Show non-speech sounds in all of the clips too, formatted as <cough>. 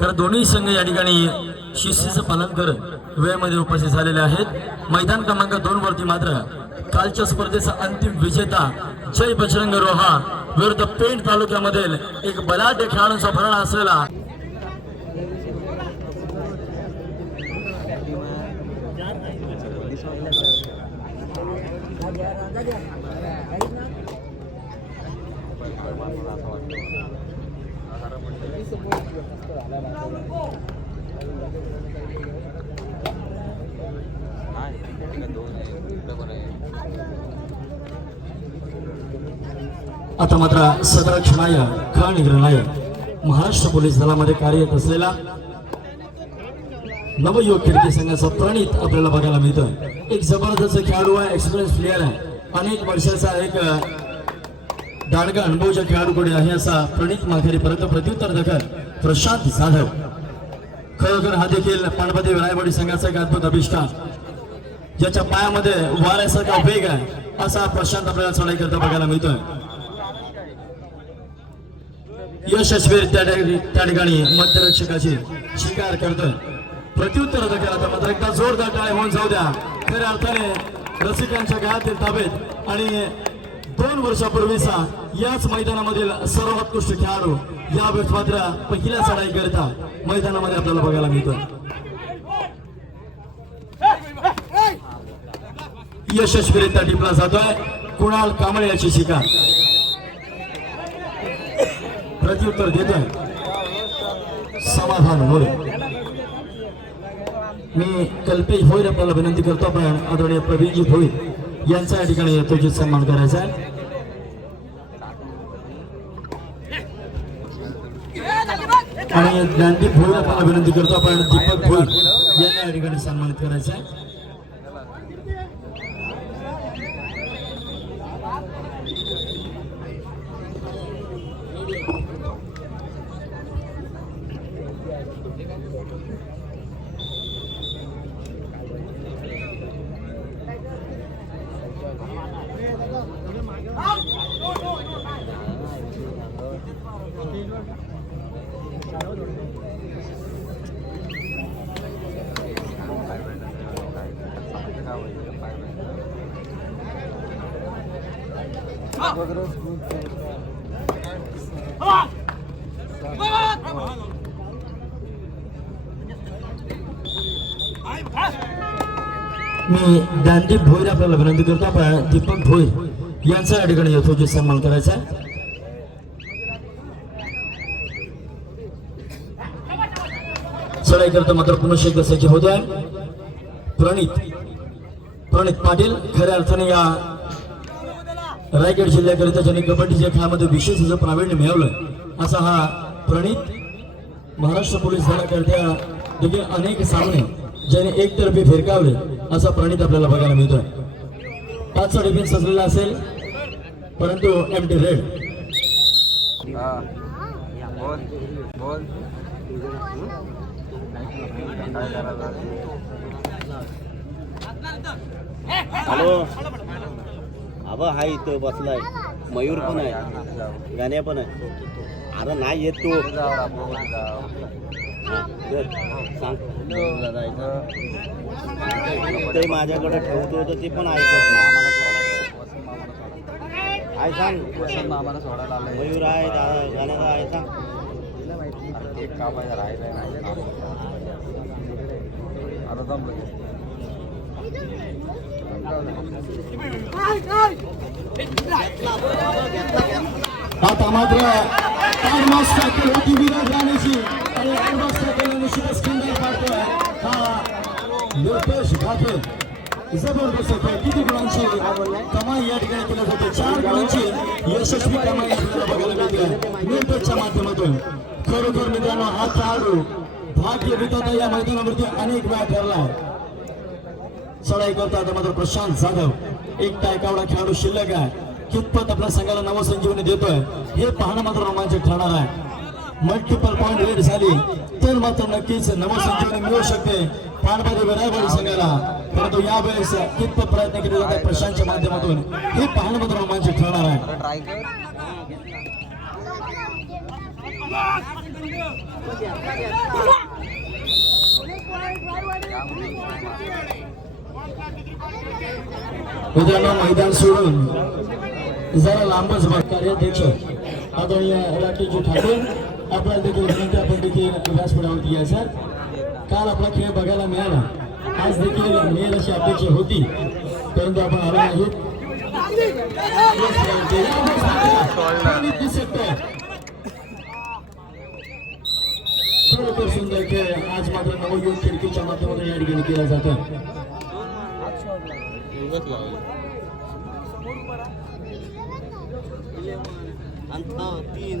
कारण दोन्ही संघ या ठिकाणी शिस्तीचं पालन करत वेळेमध्ये उपस्थित झालेले आहेत. मैदान क्रमांक दोन वरती मात्र कालच्या स्पर्धेचा अंतिम विजेता जय बजरंग रोहा विरुद्ध पेंट तालुक्यामधील एक बलाढ्य खेळाडूंचा भरणा असलेला आता मात्र सदर क्षणाय खा महाराष्ट्र पोलीस दलामध्ये कार्यरत असलेला नवयुवक क्रिकेट संघाचा प्रणित आपल्याला बघायला मिळतोय. एक जबरदस्त खेळाडू आहे एक्सपिरियन्स प्लेअर आहे. अनेक वर्षाचा एक दांडगा अनुभवच्या खेळाडूकडे आहे असा प्रणित माघारी परंतु प्रत्युत्तर दखल प्रशांत जाधव. खरोखर हा देखील पाणपती रायवाडी संघाचा एक अद्भुत अभिष्कार ज्याच्या पायामध्ये वाऱ्यासारखा वेग आहे असा प्रशांत आपल्याला चढाई करता बघायला मिळतोय. यशस्वी त्या ठिकाणी मध्यरक्षकाची शिकार करतोय. प्रत्युत्तर दखल आता मात्र एकदा जोरदार टाळे होऊन जाऊ द्या. खऱ्या अर्थाने रसिकांच्या गळ्यातील ताबेत आणि दोन वर्षापूर्वीचा याच मैदानामधील सर्वोत्कृष्ट खेळाडू यावेळेस मात्र पहिल्या चढाई करता मैदानामध्ये आपल्याला बघायला मिळतो यशस्वीरित्या टिपला जातोय. कुणाल कांबळे याची शिकार प्रत्युत्तर देतोय. समाधान होय मी कल्पेश भोईर आपल्याला विनंती करतो आपण आदरणीय प्रवीणजी भोईर यांचा या ठिकाणी यथोचित सन्मान करायचा आहे. आणि ज्ञानदीप भोईर आपण विनंती करतो. आपण दीपक भोईर यांना या ठिकाणी सन्मानित करायचा आहे. मी दानदीप भोईर आपल्याला विनंती करतो. आपण दीपक भोईर यांचा या ठिकाणी यथोचित सन्मान करायचा चढाई करता मात्र पुनश्च एकदा होते होत आहे प्रणित प्रणित पाटील खऱ्या अर्थाने या रायगड जिल्ह्याकरिता ज्यांनी कबड्डीच्या खेळामध्ये विशेष असं प्रावीण्य मिळवलं असा हा प्रणित महाराष्ट्र पोलीस दलाकरिता देखील अनेक सामने ज्याने एकतर्फी फिरकावले. असा प्रणित आपल्याला बघायला मिळतोय. पाचचा डिफेन्स असलेला असेल परंतु एम टी रेड हा हॅलो. आबा हा इथं बसलाय. मयूर पण आहे. गाण्या पण आहे. अरे नाही येत तू. ते माझ्याकडे ठेवतो तर ते पण ऐकत नाही काय सांग वसंत मामाला सोडायला आलंय मयूर आहे दादा गाण्याचा आहे सांग अरे एक काम आहे राहिलंय नाही काम. आता जमलं की. आता मात्र ऍडव्हान्स टॅकल होती विराट राणेची आणि ऍडव्हान्स टॅकल निश्चितच किंडर पाडतोय हा लोकेश घाटे जबरदस्त खेळ किती गुणांची कमाई या ठिकाणी केली जाते चार गुणांची यशस्वी कमाई आपल्याला बघायला मिळते मिनिटच्या माध्यमातून खरोखर मित्रांनो हा खेळाडू भाग्य विधाता या मैदानावरती अनेक वेळा ठरला चढाई करता आता मात्र प्रशांत जाधव एक एकावडा खेळाडू शिल्लक आहे कितपत आपल्या संघाला नवसंजीवनी देतोय हे पाहणं मात्र रोमांचक ठरणार आहे मल्टिपल पॉईंट रेड झाली. तर मात्र नक्कीच नवसंजीवनी मिळू शकते. पाणबाजी विरायवाडी संघाला परंतु यावेळेस कितपत प्रयत्न केले जातात प्रशांतच्या माध्यमातून? हे पाहणं मात्र रोमांचक ठरणार आहे. ट्राय मित्रांनो मैदान सोडून जरा लांबच बघ कार्याध्यक्ष आदरणीय राकेशजी ठाकूर. आपल्याला देखील विनंती आपण देखील व्यासपीठावरती या सर. काल आपला खेळ बघायला मिळाला. आज देखील मिळेल अशी अपेक्षा होती. परंतु आपण आलो नाहीत खरोखर सुंदर खेळ. आज मात्र नवयुग खिडकीच्या माध्यमातून या ठिकाणी केला जातो तीन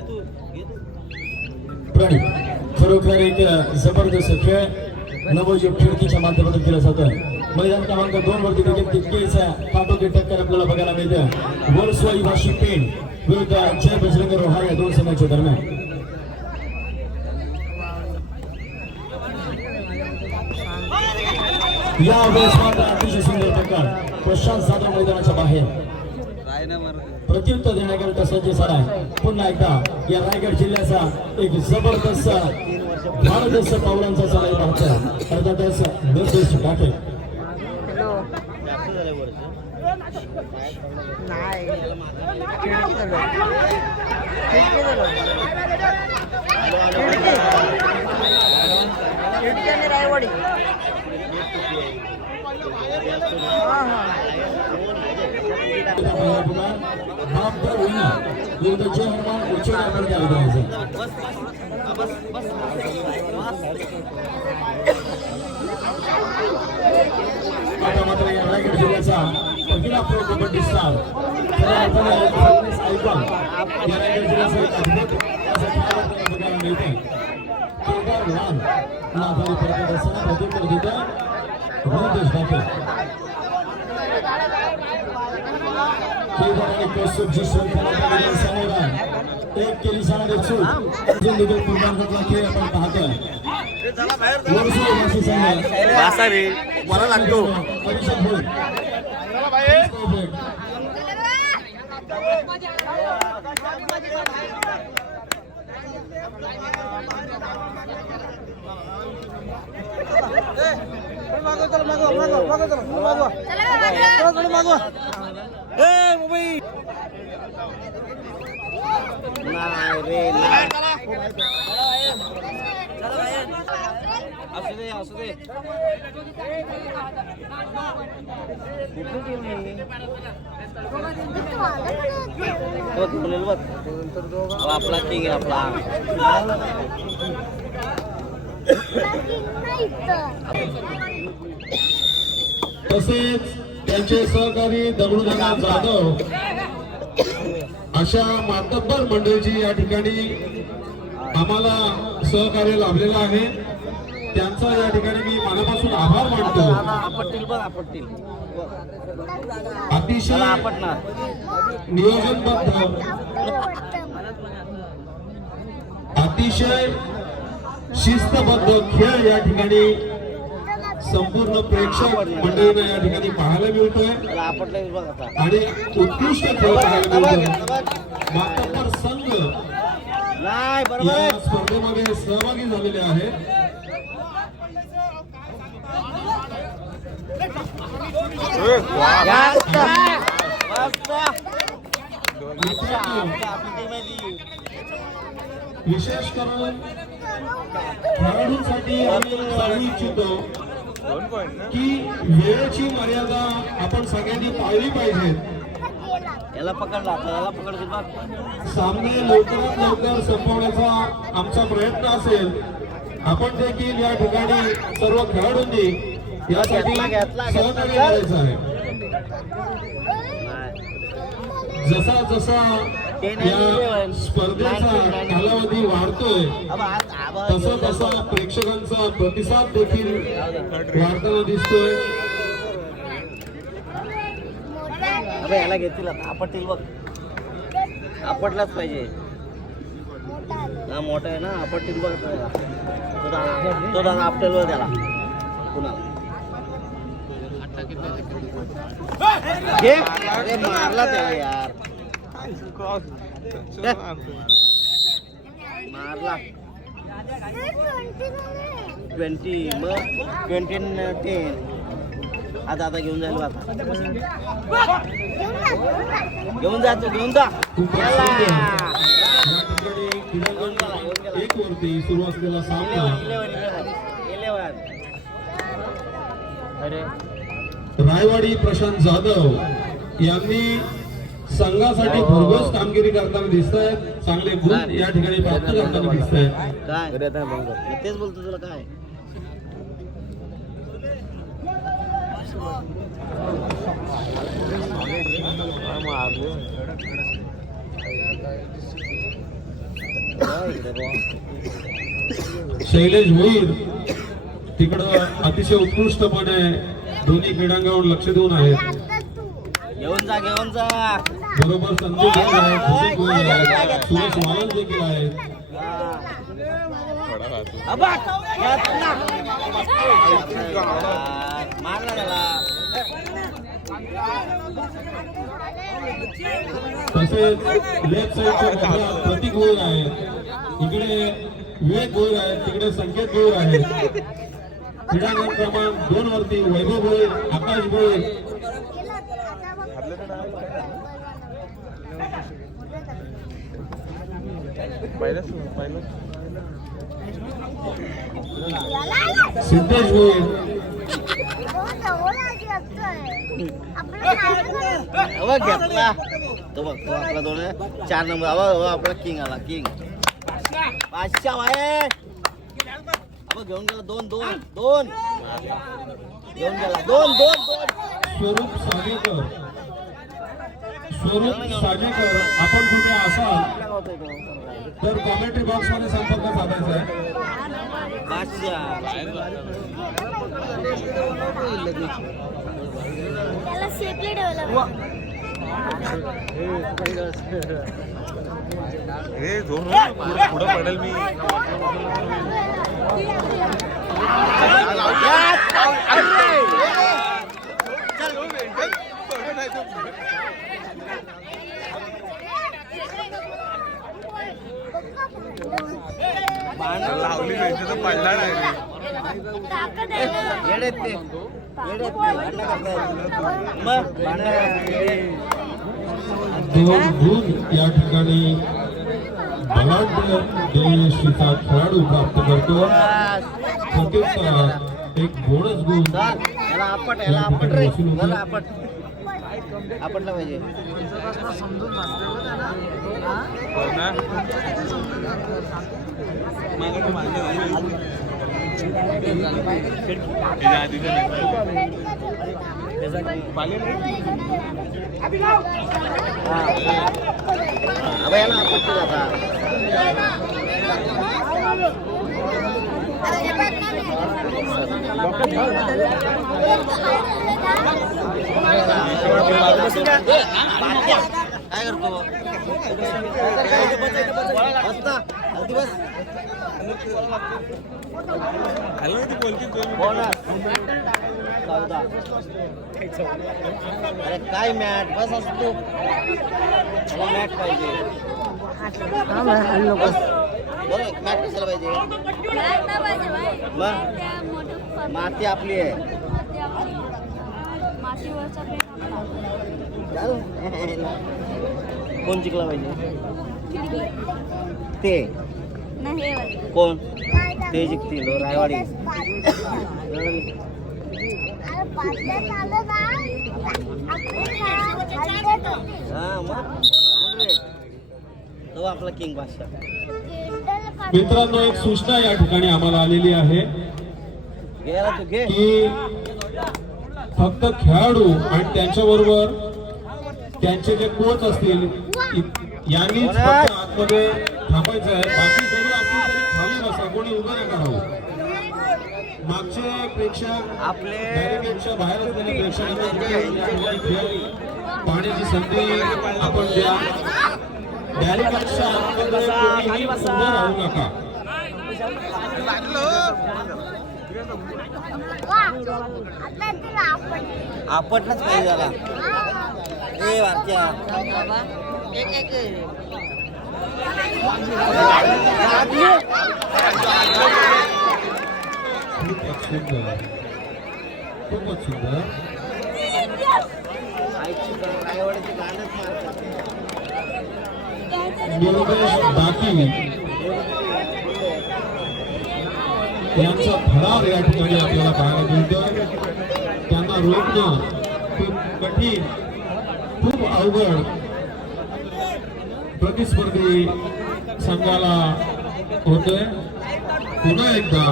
तू खरोखर एक जबरदस्त खेळ. नवयुग खिडकीच्या माध्यमातून केला जातो. मैदान क्रमांक दोन वरती देखील तितकेच काटोकी टक्कर आपल्याला बघायला मिळतं. वर्सवाई वाशी पेन विरुद्ध जय बजरंग रोहा या दोन संघाच्या दरम्यान. या वेळेस मात्र अतिशय सुंदर प्रकार. प्रशांत जाधव मैदानाच्या बाहेर. प्रत्युत्तर देण्याकरिता सज्ज झाला आहे पुन्हा एकदा या रायगड जिल्ह्याचा एक जबरदस्त भारदस्त पावलांचा अर्थातच झालं खिडकी झालं खिडकी आणि रायवाडी हा हा बापदार होईना विरुद्ध हनुमान उच्च आता मात्र या रायगड जिल्ह्याचा पहिला प्रो कबड्डी स्टार आयकॉन या रायगड जिल्ह्याचा एक अद्भुत बघायला मिळते केदार परत असताना प्रत्युत्तर केदार आणि कौस्तुभजी शृंखला समोर एक केली अजून देखील पूर्णांकातला खेळ आपण पाहतोय मला लागतो अभिषेक भोई. नाही रे नाही मागो दे मागो आपला किंग आहे आपला तसेच त्यांचे सहकारी दगडूदादा जाधव अशा मातब्बर मंडळीची या ठिकाणी आम्हाला सहकार्य लाभलेलं आहे. त्यांचा या ठिकाणी मी मनापासून आभार मानतो. अतिशय नियोजनबद्ध अतिशय शिस्तबद्ध खेळ या ठिकाणी संपूर्ण प्रेक्षक मंडळींना या ठिकाणी पाहायला मिळतोय. आणि उत्कृष्ट खेळ पाहायला मिळतोय. मातब्बर संघ. या स्पर्धेमध्ये सहभागी झालेले आहेत. विशेष करून खेळाडूंसाठी आम्ही सांगू इच्छितो. की वेळेची मर्यादा आपण सगळ्यांनी पाळली पाहिजे. याला पकडला आता याला बघ. सामने लवकरात लवकर संपवण्याचा आमचा प्रयत्न असेल. आपण देखील या ठिकाणी सर्व खेळाडूंनी यासाठी. सहकार्य करायचं आहे. जसा जसा या. स्पर्धेचा कालावधी वाढतोय. तसा तसा प्रेक्षकांचा प्रतिसाद देखील वाढताना दिसतोय. अबे याला घेतील आता. आपटतील बघ. आपटलाच पाहिजे. हा मोठा आहे ना. आपटतील बघ. तो दाना आपटेल बघ त्याला. अरे मारला त्याला यार. मारला. ट्वेंटी मग ट्वेंटी टेन आता आता घेऊन जाईल आता घेऊन जा तू घेऊन जा. एक वरती सुरू असलेला सामना. रायवाडी प्रशांत जाधव यांनी संघासाठी भरघोस कामगिरी करताना दिसत आहेत चांगले गुण या ठिकाणी प्राप्त करताना दिसत आहेत काय? तेच बोलतो तुला काय? शैलेश भोईर तिकडं अतिशय उत्कृष्टपणे दोन्ही क्रीडांगावर लक्ष देऊन आहेत. घेऊन जा घेऊन जा. बरोबर संजय आहेत आहेत सुरेश वालन देखील आहेत तसेच लेफ्ट साईडच्या प्रतीक गोयर आहेत. इकडे विवेक गोयर आहेत तिकडे संकेत गोयर आहेत. क्रीडांगण क्रमांक दोन वरती वैभव गोयर आकाश गोयर सिद्धेश घेतला तो बघ तो आपला दोन. चार नंबर अबा आपला किंग आला किंग पाचशा आहे अबा घेऊन गेला दोन दोन दोन घेऊन गेला दोन दोन दोन स्वरूप सागेकर स्वरूप सागेकर आपण कुठे असाल तर कॉमेंट्री बॉक्समध्ये संपर्क साधायचा आहे. हे पुढं पडेल मी. लावली पाहिजे तर पडला नाही रे. ताकद आहे ना. येडेत ते येडेत ते भांडणं करतायत. मग भांडणं करतायत. दोन गुण या ठिकाणी बलाढ्य देयश्रीचा खेळाडू प्राप्त करतो. प्रत्युत्तरात एक बोनस गुण. आपटलं पाहिजे. हो ना? मागं मागं झाली. त्याच्या आधीचं नाही. पालेल रे. हा अबा याला आपट केलं आता काय करतो? अरे काय मॅट? बस असतो मॅट पाहिजे. बस. बरं मॅट कशाला पाहिजे? मग? माती आपली आहे. मातीवरचा पेन आपला. <laughs> कोण जिंकला पाहिजे? ते. कोण? ते जिंकतील हो, रायवाडी. हा मग? हंड्रेड. तो आपला किंग बादशाह. मित्रांनो एक सूचना या ठिकाणी आम्हाला आलेली आहे गेला तू घे. की फक्त खेळाडू आणि त्यांच्याबरोबर त्यांचे जे कोच असतील? फक्त आतमध्ये थांबायचं आहे. बाकी जरी असली तरी खाली बसा कोणी उभं नका राहू. मागचे प्रेक्षक आपले बॅरिकेडच्या बाहेर असलेले प्रेक्षकांना पाहण्याची संधी आपण द्या. बॅरिकेडच्या आतमध्ये कोणीही उभं राहू नका. आपटलाच पाहिजे झाला ए वारच्या बाबा एक एक खूपच सुंदर खूपच सुंदर आईची रायवाड्याची यांचा भराव या ठिकाणी आपल्याला पाहायला मिळतोय त्यांना रोखणं खूप कठीण अवघड प्रतिस्पर्धी संघाला होतोय. पुन्हा एकदा.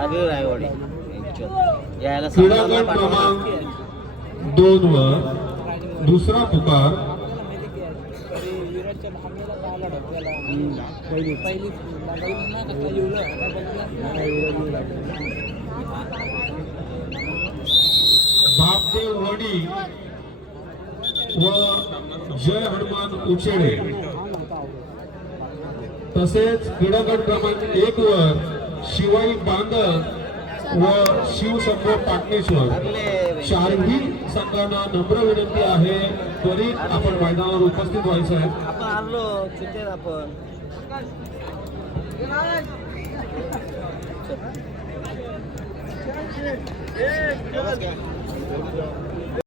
अरे रायवाडी. यायला दोन वर. दुसरा पुकार. बापदेव वडी व जय हनुमान उचेडे. तसेच क्रीडागट क्रमांक एक वर शिवाई बांदर व शिवसंभव पाटणेश्वर. चारही संघांना नम्र विनंती आहे. त्वरित आपण मैदानावर उपस्थित व्हायचं आहे. आपण आलो चुकेल आपण.